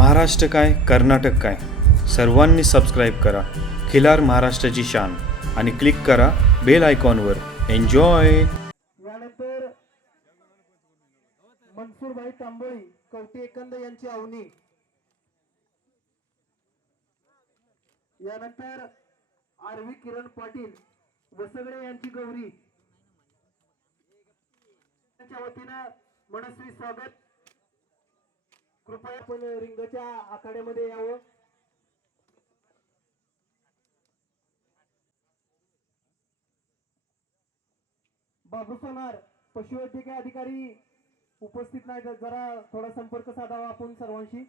महाराष्ट्र काय कर्नाटक काय सर्वांनी सबस्क्राईब करा खिलार महाराष्ट्राची शान आणि क्लिक करा बेल आयकॉनवर. एन्जॉय. यानंतर मनसूरभाई तांबोळी कवटी एकंद यांची अवनी. यानंतर आरवी किरण पाटील वसगडे यांची गौरी. त्यांच्या वतीनं मनस्वी स्वागत. कृपया आपण रिंगच्या आखाड्यामध्ये यावं. बाबू सोनार पशुवैद्यकीय अधिकारी उपस्थित नाहीत, जरा थोडा संपर्क साधावा आपण सर्वांशी.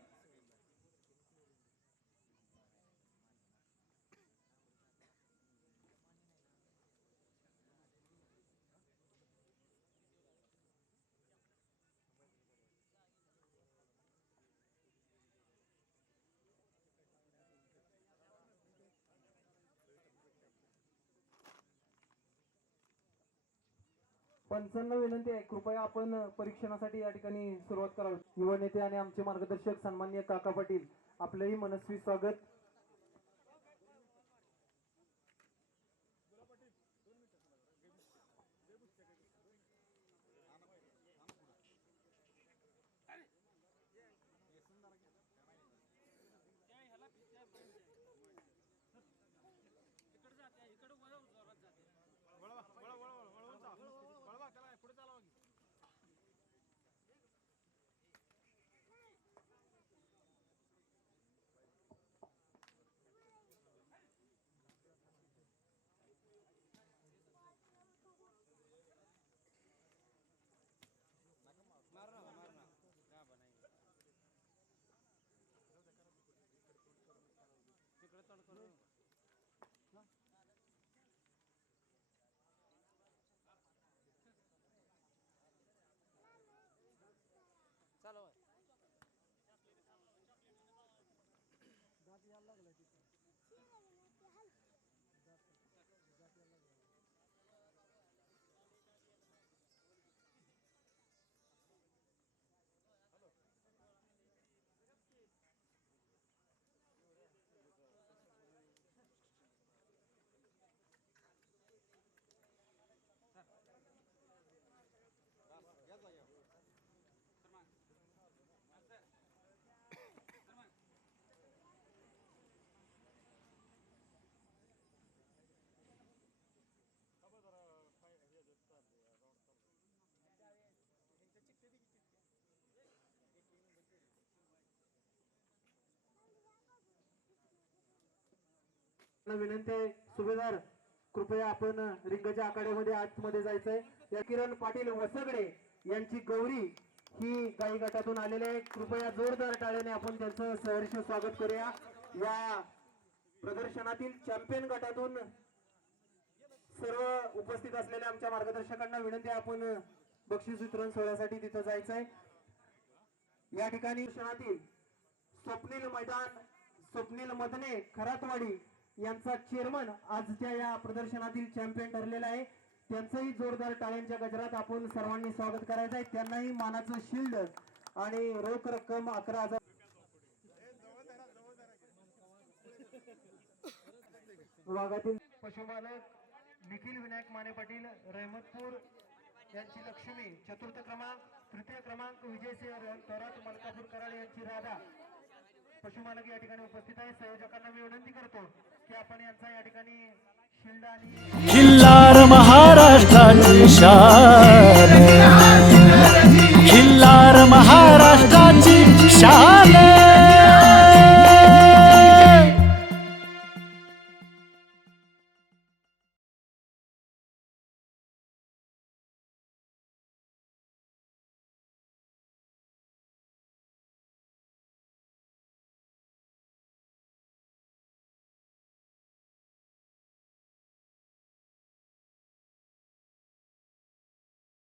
पंचांना विनंती आहे, कृपया आपण परीक्षणासाठी या ठिकाणी सुरुवात करावी. युवा नेते आणि आमचे मार्गदर्शक सन्माननीय काका पाटील, आपलेही मनस्वी स्वागत. विनंती आहे, सुभेदार कृपया आपण रिंगच्या आखाड्यामध्ये आतमध्ये जायचंय. या किरण पाटील वसगडे यांची गौरी ही गाई गटातून आलेले आहे. कृपया जोरदार टाळ्याने आपण त्यांचं सहर्ष स्वागत करूया. या प्रदर्शनातील चॅम्पियन गटातून सर्व उपस्थित असलेल्या आमच्या मार्गदर्शकांना विनंती आहे, आपण बक्षीस वितरण सोहळ्यासाठी तिथं जायचंय. या ठिकाणी प्रदर्शनातील स्वप्नील मदने खरातवाडी यांचा चेअरमन आजच्या या प्रदर्शनातील चॅम्पियन ठरलेला आहे. त्यांचंही जोरदार टाळ्यांच्या गजरात आपण सर्वांनी स्वागत करायचं आहे. त्यांनाही मानाचं शिल्ड आणि रोख रक्कम 11,000. विभागातील पशुपालक निखिल विनायक माने पाटील रहमतपूर यांची लक्ष्मी, चतुर्थ क्रमांक, तृतीय क्रमांक विजयसिंह थोरात मलकापूर कराड यांची राधा पशुपालक या ठिकाणी उपस्थित आहे. संयोजकांना मी विनंती करतो की आपण यांचा या ठिकाणी शिल्ड आणि खिल्लार महाराष्ट्राची शान